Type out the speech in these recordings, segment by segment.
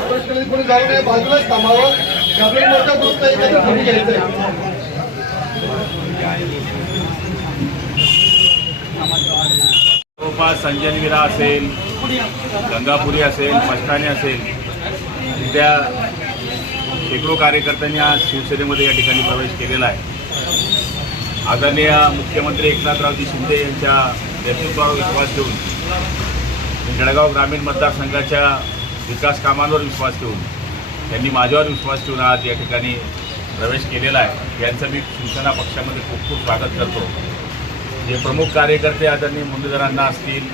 प्रश्न कोणी जाऊ नये बाजूलाच थांबावं मोठा ग्रुप नाही कमी जवळपास संजनविरा असेल गंगापुरी असेल मस्तानी असेल त्या शेकडो कार्यकर्त्यांनी आज शिवसेनेमध्ये या ठिकाणी प्रवेश केलेला आहे. आदरणीय मुख्यमंत्री एकनाथरावजी शिंदे यांच्या नेतृत्वावर विश्वास ठेवून जळगाव ग्रामीण मतदारसंघाच्या विकास कामांवर विश्वास ठेवून त्यांनी माझ्यावर विश्वास ठेवून आज या ठिकाणी प्रवेश केलेला आहे. यांचं मी शिवसेना पक्षामध्ये खूप खूप स्वागत करतो. जे प्रमुख कार्यकर्ते आदरणीय मुंडेकरांना असतील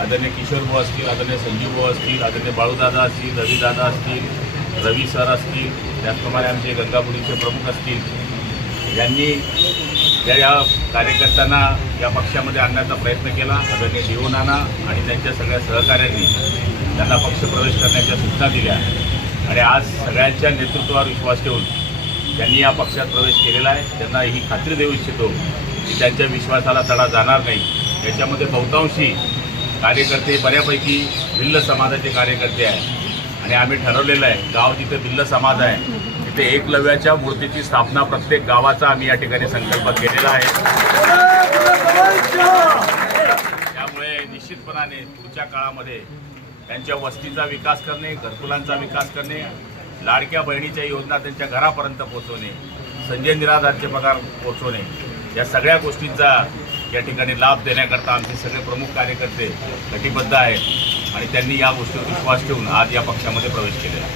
आदरणीय किशोर भाऊ असतील आदरणीय संजीव भाऊ असतील आदरणीय बाळूदादा असतील रविदादा असतील रवी सर असतील त्याचप्रमाणे आमचे गंगापुरीचे प्रमुख असतील यांनी या या कार्यकर्त्यांना या पक्षामध्ये आणण्याचा प्रयत्न केला. आदरणीय देऊ नाना आणि त्यांच्या सगळ्या सहकाऱ्यांनी त्यांना पक्षप्रवेश करण्याच्या सूचना दिल्या. आणि आज सगळ्यांच्या नेतृत्वावर विश्वास ठेवून त्यांनी या पक्षात प्रवेश केलेला आहे. त्यांना ही खात्री देऊ इच्छितो की त्यांच्या विश्वासाला तडा जाणार नाही. याच्यामध्ये बहुतांशी कार्यकर्ते बऱ्यापैकी भिल्ल समाजाचे कार्यकर्ते आहेत. आणि आम्ही ठरवलेलं आहे गाव जिथे भिल्ल समाज आहे तिथे एकलव्याच्या मूर्तीची स्थापना प्रत्येक गावाचा आम्ही या ठिकाणी संकल्प केलेला आहे. त्यामुळे निश्चितपणाने पुढच्या काळामध्ये त्यांच्या वस्तीचा विकास करणे घरकुलांचा विकास करणे लाडक्या बहिणीच्या योजना त्यांच्या घरापर्यंत पोहोचवणे संजय निराधारचे पगार पोहोचवणे या सगळ्या गोष्टींचा या ठिकाणी लाभ देण्याकरता आमचे सगळे प्रमुख कार्यकर्ते कटिबद्ध आहेत आणि त्यांनी या गोष्टीवर विश्वास ठेवून आज या पक्षामध्ये प्रवेश केला